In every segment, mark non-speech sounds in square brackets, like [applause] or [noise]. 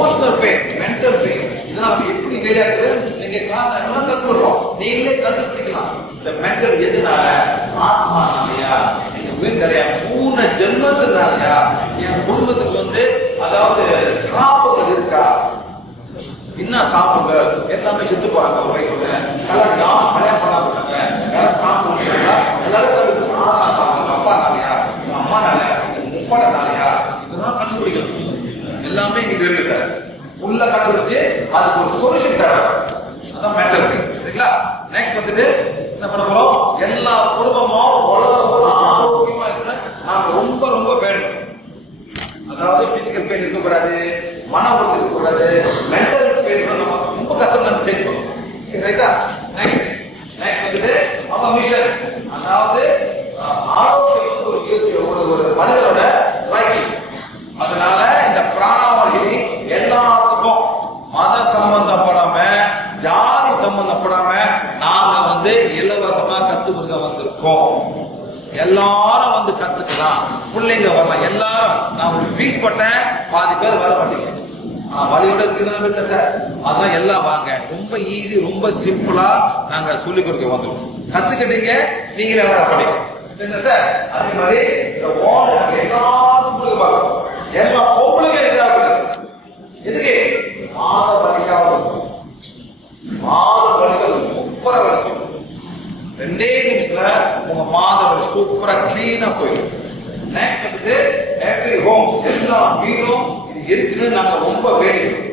emotional pain mental pain இதை நம்ம எப்படி விளையாட்டு நீங்க கிளாஸ் எல்லாம் கத்துக்கிறோம் நீங்களே கண்டுபிடிக்கலாம். இந்த மென்டல் எதுனால? ஆத்மானாலயா எங்க வீட்டுலயா பூன ஜென்மத்தினாலயா என் குடும்பத்துக்கு வந்து அதாவது சாபங்கள் இருக்கா? என்ன சாப்பிடுங்க எல்லாமே செத்து போறாங்க ஒரு வயசுல. கல்யாணம் யாரும் கல்யாணம் பண்ண போறாங்க சாப்பிடுறாங்க எல்லாரும் கண்டுபிடிச்சு, ஆ, நான் சாப்பிடுங்க அப்பா நாளையா அம்மா நாளையா முப்பாட்ட நாளையா இதெல்லாம் கண்டுபிடிக்கணும் எல்லாமே இங்க இருக்கு சார். உள்ள கண்டுபிடிச்சு அதுக்கு ஒரு சொல்யூஷன் தேவை. அதான் மேட்டர் சரிங்களா? நெக்ஸ்ட் வந்துட்டு என்ன பண்ண போறோம்? எல்லா குடும்பமும் உலகம் ஆரோக்கியமா இருக்கணும் நாம ரொம்ப ரொம்ப வேணும் அதாவது பிசிக்கல் பெயின் இருக்கக்கூடாது மன உறுதி இருக்கக்கூடாது மென்டல் பெயின் நம்ம ரொம்ப கஷ்டம் தான் சரி பண்ணும் ரைட்டா நெக்ஸ்ட் நெக்ஸ்ட் வந்துட்டு அவங்க மிஷன் அதாவது அஹ், ஆரோக்கியம் வந்து ஒரு இயற்கை- ஒரு ஒரு மனிதனோட ரைட் அதனால இந்த பிராணவாயி எல்லாத்துக்கும் மத சம்பந்தப்படாம ஜாதி சம்பந்தப்படாம நாங்க வந்து இலவசமா கத்து கொடுக்க வந்திருக்கோம் எல்லாரும் வந்து கத்துக்கலாம் பிள்ளைங்க வரலாம் எல்லாரும் நான் போட்டேன். பாதி பேர் வர மாட்டீங்க. ஆனா வழியோட இருக்கிறதா வீட்டுல சார். அதெல்லாம் எல்லாம் வாங்க. ரொம்ப ஈஸி ரொம்ப சிம்பிளா நாங்க சொல்லிக் கொடுக்க வந்துடும் கத்துக்கிட்டீங்க நீங்களே நல்லா படிங்க. சரிங்களா சார்? அதே மாதிரி இந்த ஓணம் எல்லாத்துக்கும் பார்க்கணும். எல்லா பொம்பளைங்க இருக்காது எதுக்கு? மாத வலிக்காக மாத வலிகள் சூப்பரா வேலை செய்யும். ரெண்டே நிமிஷத்துல உங்க மாதவரை சூப்பரா கிளீனா போயிடும். நெக்ஸ்ட் வந்துட்டு எவ்ரி ஹோம் எல்லா வீடும் இது இருக்குன்னு நாங்க ரொம்ப வேண்டிக்கிறோம்.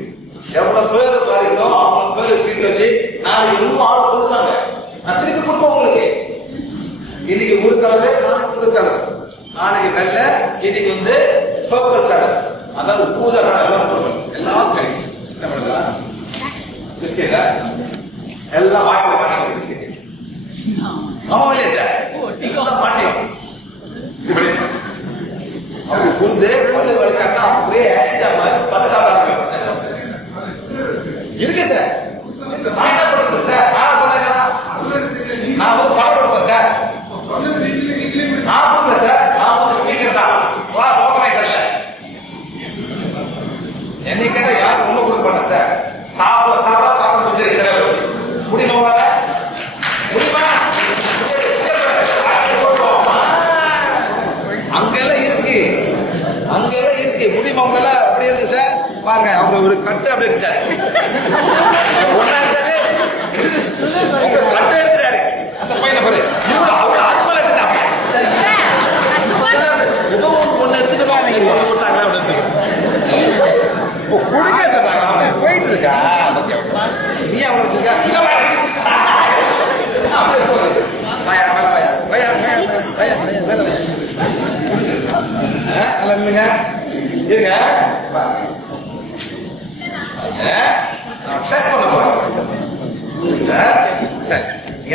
எவ்வளவு பேர் பாருங்களோ அவ்வளவு பேர் வீட்டுல வச்சு நாளைக்கு இன்னும் ஆள் கொடுத்தாங்க. நான் திருப்பி கொடுப்பேன் உங்களுக்கு. இன்னைக்கு ஒரு கலர் நாளைக்கு ஒரு கலர். நாளைக்கு வெள்ளை இன்னைக்கு வந்து பர்பிள் கலர். அதாவது பூதா கலர் எல்லாம் கொடுக்கணும் எல்லாம் தெரியும் என்ன பண்ணுதா பிஸ்கெட்டா எல்லாம் வாய்ப்பு பண்ணி பிஸ்கெட் ஆமா இல்லையா சார்? எல்லாம் மாட்டியும் இப்படி அப்படி புரிந்து பல்லு வலிக்காட்டா அப்படியே ஆசிடா மாதிரி பல்ல சாப்பிடாம. இருக்கு சார் நான் என்ன பண்றது சார் நான் சொன்னேன் நான் வந்து படம் கொடுப்பேன் சார் நான் வந்து ஸ்பீக்கர் தான் கிளாஸ் ஆர்கனைசர் இல்ல என்னை கேட்டா யாரும் ஒண்ணு கொடுக்க மாட்டேன் சார் சாப்பிட சாப்பிட சாப்பிட பிடிச்சது சார் முடியுமா உங்களால? முடியுமா அங்கெல்லாம் இருக்கு அங்கெல்லாம் இருக்கு முடியுமா உங்களால அப்படியே இருக்கு சார் பாருங்க அவங்க ஒரு கட்டு அப்படி இருக்கு சார் எடுத்தாரு. உங்க கட்டை எடுத்துட்டாரு. அந்த பையனை பாரு. இவரு அவர் அது மேல எடுத்துட்டாங்க ஏதோ ஒண்ணு எடுத்துக்கணும் நீங்க ஒண்ணு ஒண்ணு எடுத்துக்கணும் ஓ குடிக்க சொன்னாங்க. அப்படி போயிட்டு இருக்கா? ஓகே நீ அவனை வச்சிருக்க இங்க வா. வாயா, மேல வாயா. வாயா, மேல, வாயா, மேல வாயா. ஆ, நல்லா நில்லுங்க. இருங்க. ஆ, டெஸ்ட் பண்ண போறேன். சார்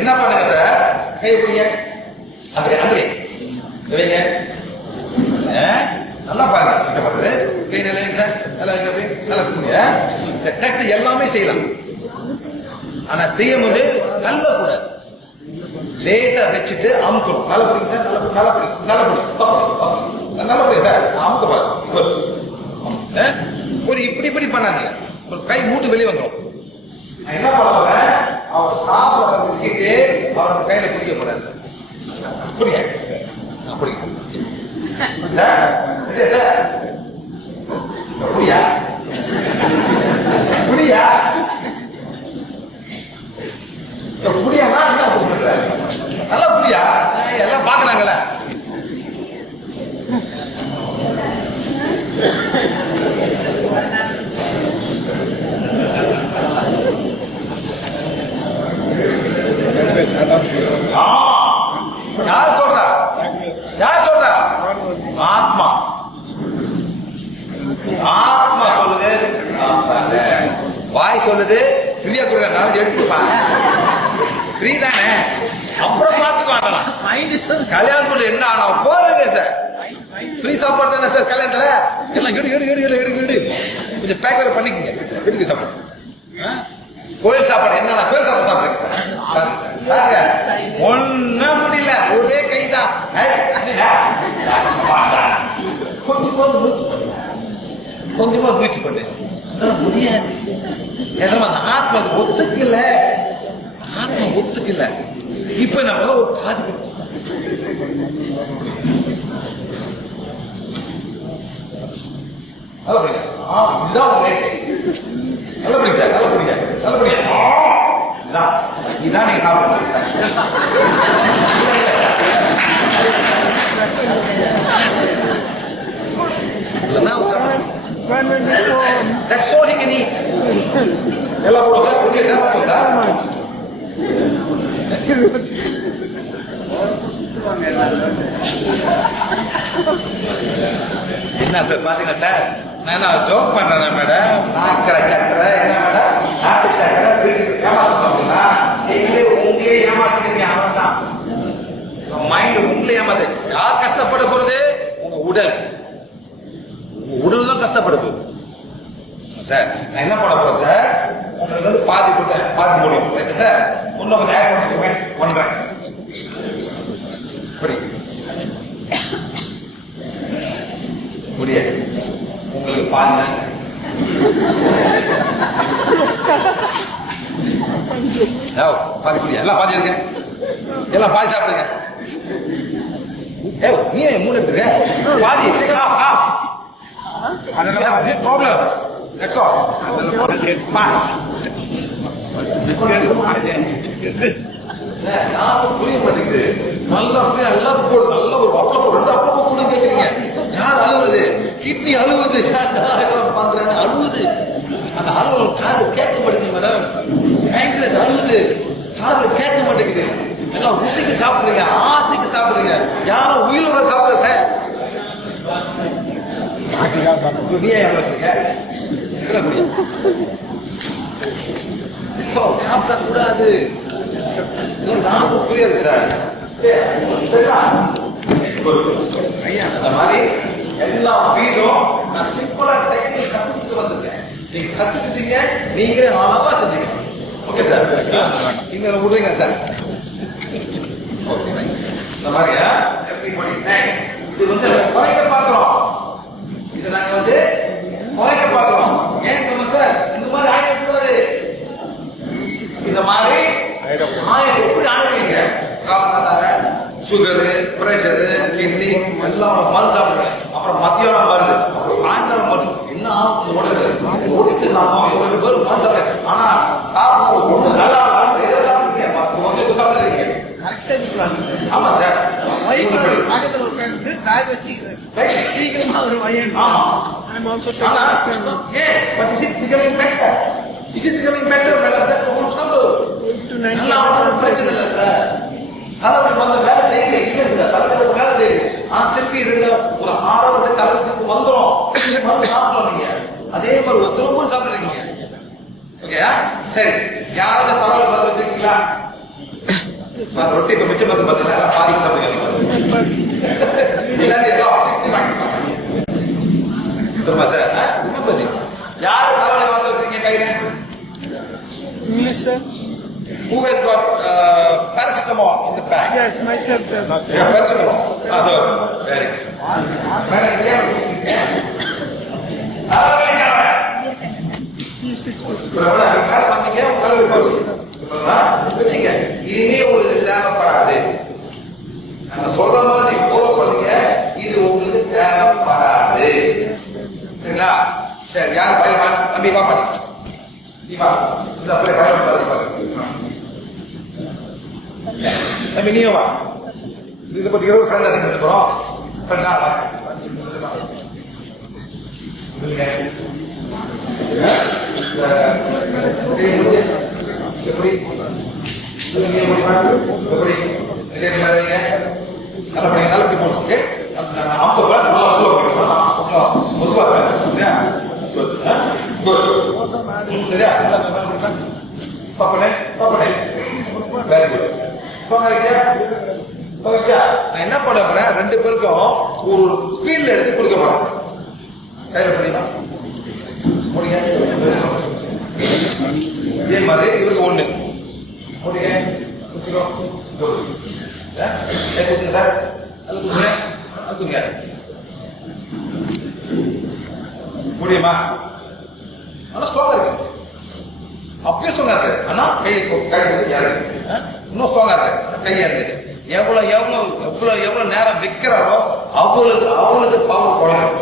என்ன பண்ணுங்க சார்? கை பிடிங்க. அந்த கை, அந்த வைங்க. ஆ, நல்லா பாருங்க. இங்க பாருங்க. கை நல்லா சார். நல்லா இங்க போய் நல்லா பிடிங்க. இந்த டெஸ்ட் எல்லாமே செய்யலாம். ஆனா செய்யும் போது தள்ளக்கூடாது லேசா வச்சுட்டு அமுக்கணும். நல்லா பிடிங்க சார். நல்லா நல்ல நல்லா பிடிங்க. நல்லா பிடிங்க. தப்பு தப்பு. நல்லா பிடிங்க சார். அமுக்க பாருங்க ஒரு இப்படி இப்படி பண்ணாதீங்க. ஒரு கை மூட்டு வெளியே வந்துடும் என்ன பண்ண அவர் சாப்பிட பிஸ்கெட்டு அவர் அந்த கையில பிடிக்க போறாரு. புரிய அப்படி சார் சார் புரியா புரியா புரியாமா என்ன பண்ற நல்லா புரியா ஏய், எல்லாம் பாக்குறாங்கல்ல ஆமா யார் சொல்றா கொடுக்குறேன் நாளைக்கு எடுத்துக்கப்பா. ஃப்ரீ தானே? அப்புறம் பார்த்துக்க இஸ் கல்யாணத்துக்குள்ள என்ன ஆகும் போறேங்க சார் ஃப்ரீ சாப்பாடு தானே சார் கல்யாணத்துல? எல்லாம் எடு எடு எடு எடு எடு கொஞ்சம் பேக் வேற பண்ணிக்கங்க. எடுக்க சாப்பாடு? கோயில் சாப்பாடு என்னன்னா? கோயில் சாப்பாடு சாப்பிடுங்க சார் பாருங்க ஒன்னும் முடியல ஒரே கை தான் கொஞ்சமா மூச்சு பண்ணு கொஞ்சமா மூச்சு பண்ணு முடியாது. ஏன்னா அந்த ஆத்மா ஒத்துக்கல. ஆத்மா ஒத்துக்கல. இப்ப நம்ம ஒரு பாதி ஆ இதுதான் உங்க ரேட்டு சார் நல்ல படிங்க. இதுதான். இதுதான் நீங்க இல்லைன்னா சாப்பிடுங்க That's all he can eat. Sir உண்மையை சார் போடுவோம் சார் என்ன சார் பாத்தீங்களா சார் நான் ஜோக் பண்றேன் மேடம் நாக்கரை சக்கரை என்ன மேடம் நாட்டு சக்கரை வீட்டுக்கு ஏமாத்துறீங்களா நீங்களே உங்களே ஏமாத்துக்கிறீங்க அவன் தான் மைண்ட் உங்களே ஏமாத்து யார் கஷ்டப்பட போறது உங்க உடல் உங்க உடல் தான் சார் நான் என்ன பண்ண போறேன் சார்? உங்களுக்கு வந்து பாதி கொடுத்தேன். பாதி முடியும். Right sir? இன்னும் கொஞ்சம் ஆட் பண்ணிருக்கேன் ஒன்றரை. இப்படி. முடியாது உங்களுக்கு பாதி தான் சார். பாதி குடி எல்லாம் பாதி எல்லாம் பாதி சாப்பிடுங்க. ஏ நீ மூணு எடுத்துருக்க பாதி half half You have a big problem. That's all. Pass. Sir, யாருக்கும் புரிய மாட்டேங்குது. நல்லா அப்படியே எல்லாரும் போடு நல்லா ஒரு அப்பளம் போடு ரெண்டு அப்பளம் கூட கேட்குறீங்க யார் அழுவுறது? கிட்னி அழுவுது நான் பண்றேன் அழுவுது. அந்த அழுவல் காது கேட்க மாட்டேங்குது மேடம் பேங்க்ரஸ் அழுவுது. காதுல கேட்க மாட்டேங்குது. எல்லாம் ருசிக்கு சாப்பிடுறீங்க ஆசைக்கு சாப்பிடுறீங்க. யாரும் உயிர் வர சாப்பிடுற சார். நீ ஏன் வச்சிருக்க சாப்பிடக்கூடாது இன்னும் புரியாது சார் அந்த மாதிரி எல்லா வீடும் நான் சிம்பிளா டெக்னிக் கத்துக்கிட்டு வந்திருக்கேன் நீங்க கத்துக்கிட்டீங்க நீங்களே அழகா செஞ்சீங்க ஓகே சார் இங்க விடுறீங்க சார் ஓகே இந்த மாதிரி everybody இது வந்து குறைக்க நாங்க வந்து குறைக்க பார்க்கிறோம். ஏன் தெரியுமா சார்? இந்த மாதிரி ஆயிடக்கூடாது இந்த மாதிரி ஆயில் எப்படி ஆயிடுவீங்க காலங்காத்தால சுகரு பிரஷரு கிட்னி எல்லாம் மருந்து சாப்பிடுங்க. அப்புறம் மத்தியானம் மருந்து அப்புறம் சாயங்காலம் மருந்து என்ன ஆகும்? ஓடிட்டு நான் ஐம்பது பேர் மருந்து சாப்பிடுறேன் ஆனா சாப்பிட ஒண்ணு நல்லா. எதை சாப்பிடுறீங்க? பத்து வந்து சாப்பிடுறீங்க? ஆமா சார். பக்கத்துல உட்காந்து பேக் வச்சுக்கிறேன். சீக்கிரமா ஒரு the whole trouble. To 90 நல்லா ஒண்ணும் பிரச்சனை இல்லை சார் தலைவலி வந்து வேலை செய்யுது இல்லை வந்து வேலை செய்யுது ஆ திருப்பி ரெண்டு ஒரு ஆறு வருடம் தலைவலி திருப்பி வந்துடும் வந்து சாப்பிடலாம் நீங்க. அதே மாதிரி ஒரு திரும்ப சாப்பிடுறீங்க. ஓகே சரி. யாராவது தலைவலி வந்து வச்சிருக்கீங்களா? சார் ரொட்டி இப்ப மிச்சம் பார்த்தீங்களா எல்லாம் பாதிக்கு சாப்பிடுங்க [laughs] இல்லாட்டி எல்லாம் சார் யார் மாத்திரை கையில? Who has got uh, paracetamol in the bag? Yes, myself, sir. Yeah, paracetamol. Very good. இனிமே உங்களுக்கு தேவைப்படாது சொல்ற மாதிரி சரி யார் பயமா தம்பி பாப்பா பண்ணி நீ வா. இந்த அப்படியே தம்பி நீயும் வா. இது பத்தி இருபது ஃப்ரெண்ட் அடிக்க போறோம். ஃப்ரெண்டா எப்படி? எப்படி பாருங்க எப்படி? போகணும் ஓகே ஐம்பது பேர் நல்லா பொதுவாக சரியா சரியா நல்லா வெரி குட் நான் என்ன பண்ண போறேன்? ரெண்டு பேருக்கும் ஒரு ஸ்கிரீன்ல எடுத்து கொடுக்க போறேன். கையில் பண்ணிமா முடிங்க. இதே மாதிரி இவருக்கு ஒண்ணு. முடிங்க. குச்சிக்கோ. சார். அது அது முடியுமா? நல்லா ஸ்ட்ராங்கா இருக்கு. அப்பயும் ஸ்ட்ராங்கா இருக்கு ஆனா கை கை வந்து இறங்குது ஆ? இன்னும் ஸ்ட்ராங்கா இருக்கு ஆனா கை இறங்குது எவ்வளவு எவ்வளவு எவ்வளவு எவ்வளவு நேரம் வைக்கிறாரோ அவங்களுக்கு அவங்களுக்கு பவர் குறையும்.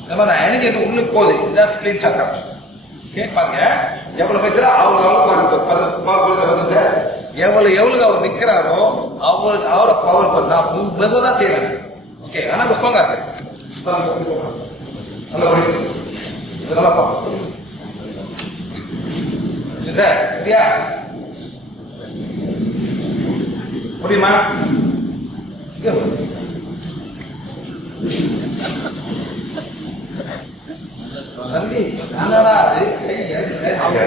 இந்த மாதிரி எனர்ஜி வந்து உள்ளுக்கு போகுது. இதான் ஸ்பிளிட் சக்கரம் ஓகே பாருங்க. எவ்வளவு வைக்கிறா அவங்க அவங்க பவர் கொடுத்த வந்து எவ்வளவு எவ்வளவு அவர் விற்கிறாரோ அவருக்கு அவரை பவர் பண்ணா மெதுவாக தான் செய்யறாங்க ஓகே ஆனா ஸ்ட்ராங்கா இருக்கு நல்லா படிக்கணும் இதெல்லாம் strong. முடியுமா? தம்பி என்னடா அது? கை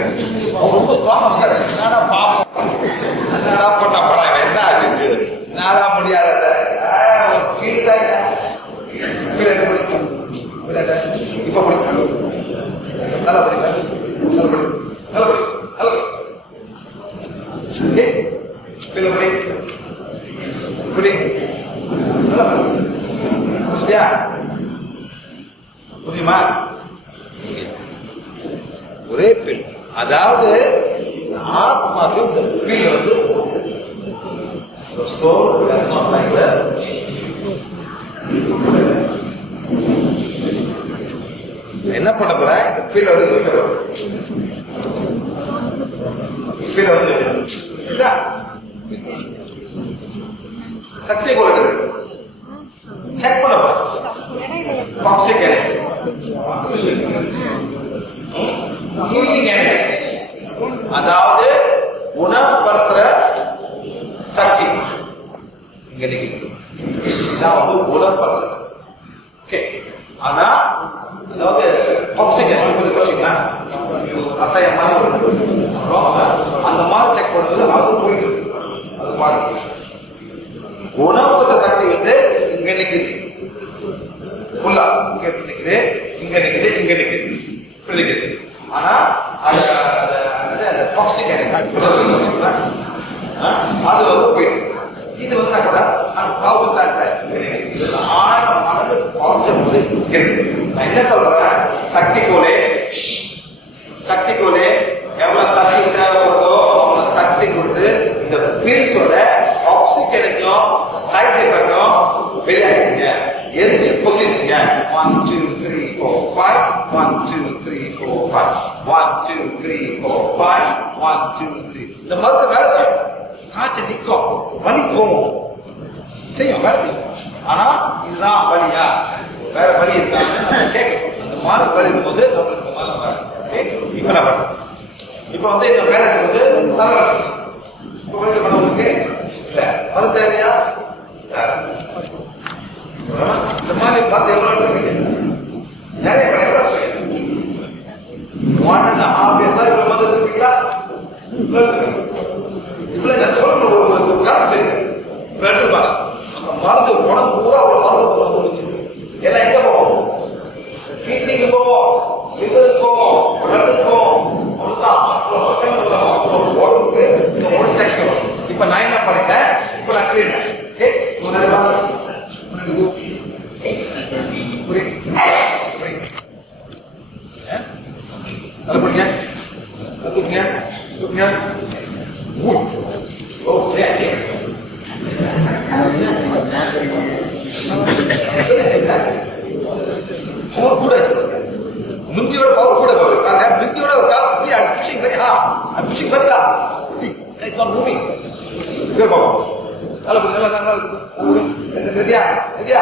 ரொம்ப ஸ்ட்ராங்கா வந்தாரு. என்னடா பாப்போம்? என்னடா பண்ண போறாங்க? என்ன அது? என்னடா முடியாத கீழ்தான் இப்ப படிக்க நல்லா படிக்க நல்லா படி நல்லா படி நல்லா படி ஏய், கீழே படி படி நல்லா படி சரியா புரியுமா ஒரே பில் அதாவது ஆத்மாக்கு இந்த பில் வந்து soul does not like that. என்ன பண்ண போறேன் இந்த வந்து ஃபீல் வந்து. சக்தி போல செக் பண்ண போறேன் டாக்ஸிக் எனர்ஜி ஹீலிங் எனர்ஜி அதாவது குணப்படுத்துற சக்தி இங்க நிக்குது இதான் வந்து குணப்படுத்துற ஓகே ஆனா அதாவது டாக்ஸிக் கொஞ்சம் பார்த்தீங்கன்னா அசையமான ஒரு அப்புறம் அந்த மாதிரி செக் பண்ணுறது அது போயிட்டு இருக்கு. அது மாதிரி குணப்படுத்த சக்தி வந்து இங்க நிக்குது ஃபுல்லா இங்க நிக்குது இங்க நிக்குது இங்க நிக்குது இப்படி நிக்குது ஆனா அந்த அந்த- அந்த- அந்த டாக்ஸிக் அது வந்து போயிட்டு இருக்கு. இது வந்து நான் கூட தௌசண்ட் தான் ஆயிரம் மடங்கு குறைச்ச போது இருக்கு நான் என்ன சொல்றேன் சக்தி கோலே சக்தி கோலே எவ்வளவு சக்தி தேவைப்படுதோ அவ்வளவு சக்தி கொடுத்து இந்த பீல்ஸோட டாக்ஸிக் எனக்கும் சைட் எஃபெக்டும் வெளியாக்குங்க எரிச்சு One, two, three, four, five. One, two, three, four, five. One, two, three, four, five. One, two, three. இந்த மருந்து வேலை செய்யும் காய்ச்சல் நிற்கும். வலி போகும். செய்யும் வேலை செய்யும் ஆனா இதுதான் வலியா? வேற வலி இருக்காங்க நம்ம கேட்கணும் அந்த மாதிரி வலி இருக்கும்போது நம்மளுக்கு இந்த மாதிரி வராது இப்ப நான் பண்ணுறேன் பண்ணுறோம் இப்போ வந்து இந்த மேடத்துக்கு வந்து தலை இப்போ வந்து பண்ணவங்களுக்கு இல்லை. மருந்து தேவையா? இந்த மாதிரி பார்த்து எவ்வளவு இருக்கீங்க? நிறைய பேர். எவ்வளவு இருக்கீங்க ஒன் அண்ட் ஹாஃப் இயர்ஸ் தான் இவ்வளோ மருந்து இருக்கீங்களா இவ்வளவு நான் சொல்லணும் ஒரு ஒரு காரணம் சரி ரெண்டு பாரு அந்த மருந்து உடம்பு பூரா ஒரு மருந்து போகும் எல்லாம் எங்க போகும் கிட்னிக்கு போவோம் லிவருக்கு போவோம் பிளட்டுக்கு போவோம் அவ்வளவுதான் அப்புறம் பசங்களுக்கு தான் அப்புறம் உடம்புக்கு இந்த ஒரு டெக்ஸ்ட் வரும் இப்ப நான் என்ன பண்ணிட்டேன் இப்ப நான் கிளீன் ஏ முதல்ல பாரு புரியுது புரியுது அதை படிங்க அதை தூக்குங்க தூக்குங்க Uy. Oh, என்னாச்சு? பவர் கூட முந்தியோட பவர் கூட பவர் பாருங்க முந்தியோட ஒரு கால். See I pushing very hard I pushing very hard see sky not moving where பாப்போம். நல்லா நல்லா நல்லா நல்லா ரெடியா? ரெடியா?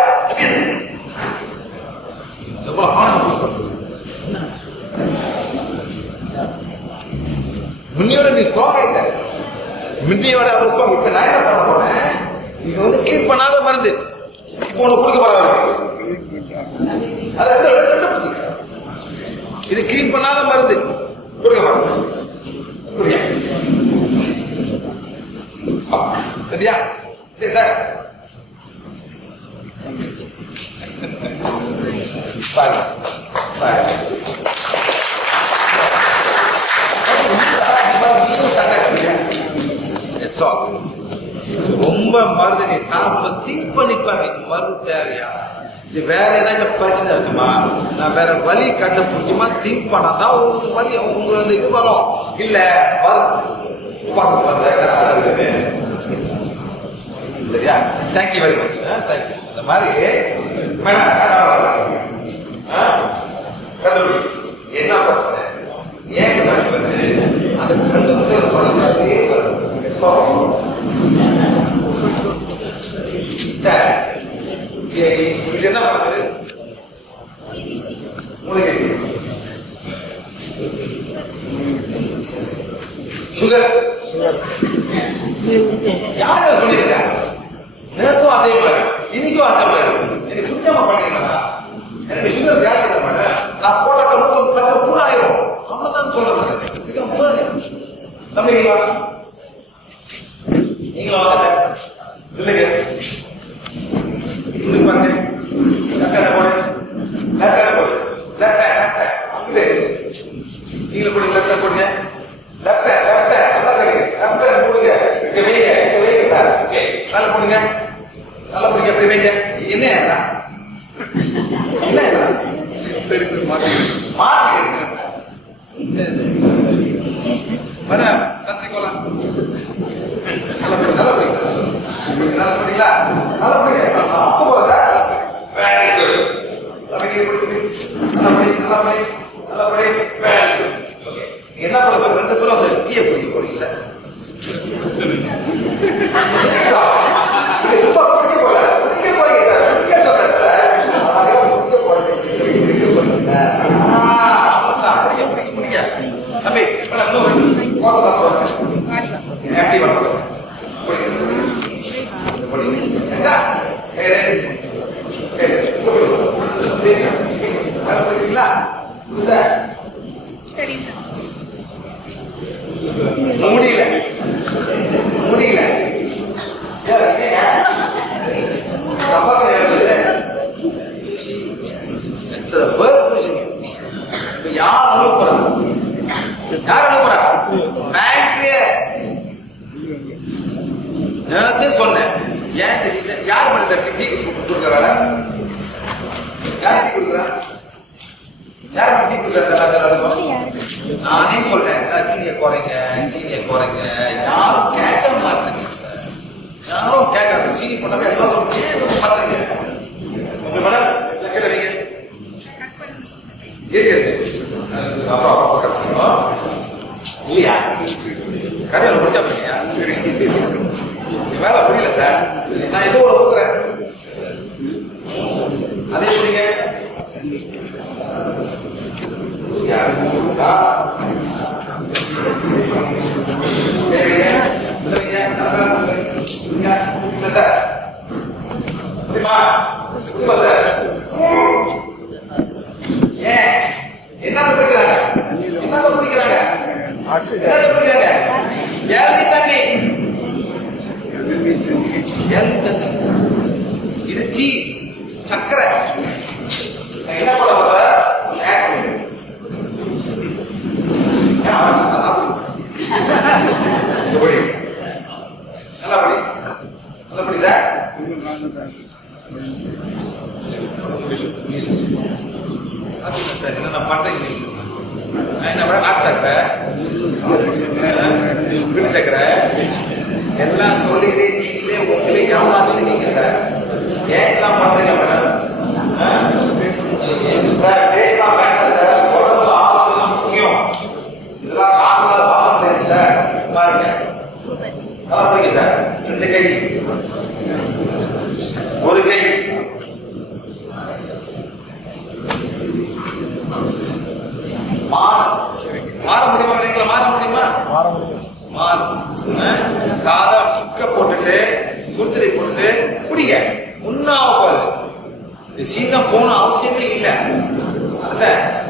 எவ்வளவு ஹார்ட் புஷ் பண்ணுறது முன்னியோட நீ ஸ்ட்ராங் ஆயிட்ட. முன்னியோட அவர் ஸ்ட்ராங் இப்ப நான் என்ன பண்ண போறேன்? இது வந்து கிளீன் பண்ணாத மருந்து. இப்போ உனக்கு குடிக்க போறாரு. அது ரெண்டு ரெண்டு ரெண்டு பிரச்சனை இது கிளீன் பண்ணாத மருந்து. கொடுக்க குடிங்க. சரியா? சரி சார். பாருங்க பாருங்க. ரொம்ப மருந்து நீ சாப்பிட திங்க் மருந்து தேவையா? இது வேற ஏதாச்சும் பிரச்சனை இருக்குமா? நான் வேற வழி கண்டுபிடிக்குமா? திங்க் பண்ணாதான் உங்களுக்கு வழி உங்களுக்கு வந்து இது வரும். இல்ல சரியா? தேங்க்யூ வெரி மச் தேங்க்யூ இந்த மாதிரி மேடம் ஆ? என்ன பிரச்சனை? ஏன் பிரச்சனை வந்து அதை கண்டுபிடிச்சு சார் இது என்ன பண்ணுது? மூலிகை. சுகர் யார் அதை பண்ணிருக்கா நேரத்தும் அதே மாதிரி. இன்னைக்கும் அதே மாதிரி. எனக்கு புரியாம பண்ணிருக்கா? எனக்கு சுகர் வியாதி இருக்க மாட்டேன் நான் போட்ட நூக்கம் கத்த பூராயிரும் அவ்வளவுதான் சொல்றது. மிக முதல் தம்பி நீங்களும் வாங்க சார். இல்லைங்க இது பாருங்க லெஃப்ட் ஹேண்ட் போடு லெஃப்ட் ஹேண்ட் போடு லெஃப்ட் ஹேண்ட் லெஃப்ட் ஹேண்ட் அப்படியே நீங்களும் போடுங்க லெஃப்ட் ஹேண்ட் போடுங்க லெஃப்ட் ஹேண்ட் லெஃப்ட் ஹேண்ட் நல்லா கிடைக்கு லெஃப்ட் ஹேண்ட் போடுங்க இங்க வைங்க இங்க வைங்க சார் ஓகே நல்லா போடுங்க போடுங்க அப்படி வைங்க. என்ன ஏன்னா என்ன ஏன்னா சரி சார் மாத்திக்கிறீங்க வர கத்திரிக்கோலாம் நல்லா போடுங்க நல்லா போடுங்க நல்லா போடுங்களா நல்லா போடுங்க அப்போ போல சார். வெரி குட் அப்படி நீங்க போடுங்க நல்லா படி நல்லா படி நல்லா படி வெரி குட் ஓகே என்ன பண்ணுங்க ரெண்டு பேரும் அந்த டீயை போறீங்க சார் டீ சக்கரை நான் என்ன பண்ண போறேன் ஆட் பண்ணு. ஏன் அவன் நல்லா குடி. இங்க குடி. நல்லா படி நல்லா படி சார் பாத்தீங்களா சார் என்ன நான் பண்றேன் நான் என்ன பண்ண நாட்டு சக்கரை வீட்டு சக்கரை எல்லாம் சொல்லிக்கிட்டே நீங்களே உங்களே ஏமாத்துட்டு நீங்க சார் ஏன் எல்லாம் பண்றீங்க மேடம் ஆ? சார் பேசலாம் வேண்டாம் சார் உடம்பு ஆரோக்கியம் முக்கியம் இதெல்லாம் காசுலாம் பார்க்க முடியாது சார் பாருங்க சார். இந்த கை. ஒரு கை. மாற மாற முடியுமா மாற முடியுமா? மாறும். சாதா சுக்க போட்டுட்டு சுடுதிரை போட்டுட்டு குடிங்க. முன்னாவது போகுது. இது போன அவசியமே இல்லை. சார்